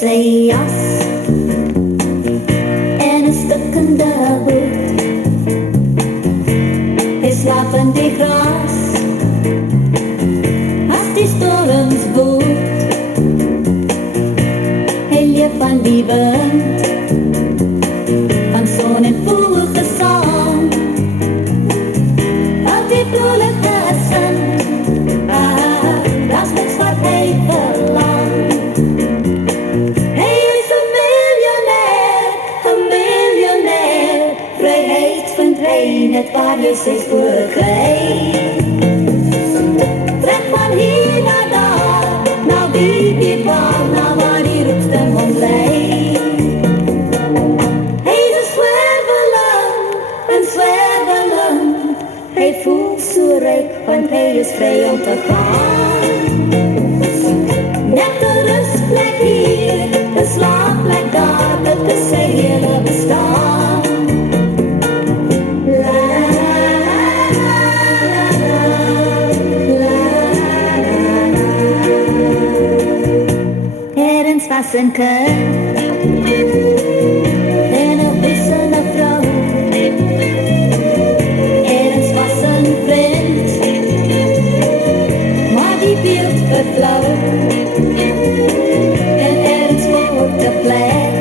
sy jas en 'n stikkende hoed. Hy slaap in die gras as die storms woed. Hy leef van die wind, van son en voelgesang, van die vrolijke sin. Dat is niks wat hy verlang. Hy is een miljonair, vryheid vind hy net waar jy sy spore kry. Trek van hier na daar, na wie weet waar, na waar die roepstem hom lei. Hy is een zwerveling, hy voel so ryk, want hy is vry om te gaan. Net 'n rustplek hier, 'n slaapplek daar, dit is sy hele bestaan. Ergens was 'n kind en 'n wissende vrou. Ergens was 'n vriend, maar die beeld verflauw. En ergens wordt de plek,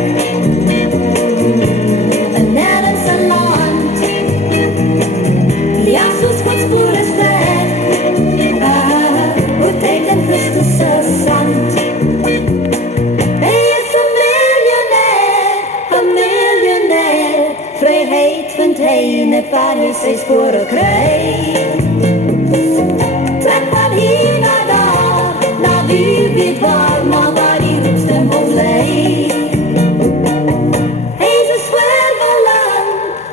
en nergens een land. Ja, soos Gods spoore sterk, hoe teken Christus' zand. Hy is een miljonair, vryheid vind hy net waar hy sy spore kry. Trek van hier na daar, na wie weet waar, na waar die roepstem hom lei. Hy is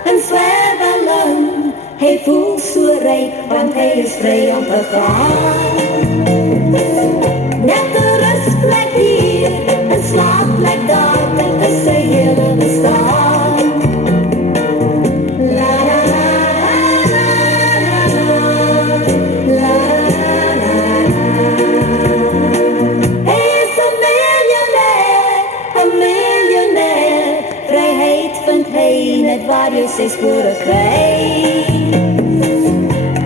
een zwerveling, hy voel so ryk, want hy is vry om te gaan. Net 'n rustplek hier, 'n slaapplek daar, dit is sy hele bestaan. La la la la la la la la. Hy is een miljonair, vryheid vind hy net waar jy sy spore kry.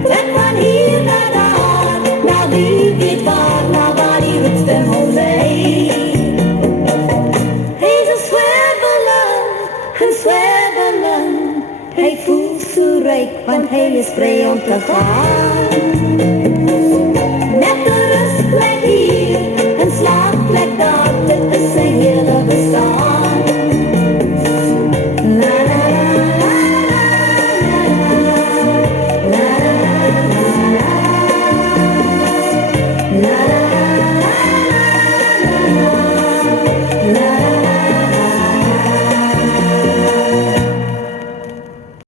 Trek van hier na daar, na wie weet waar, na waar die roepstem hom lei. Hy is een zwerveling, hy voel so ryk, want hy is vry om te gaan.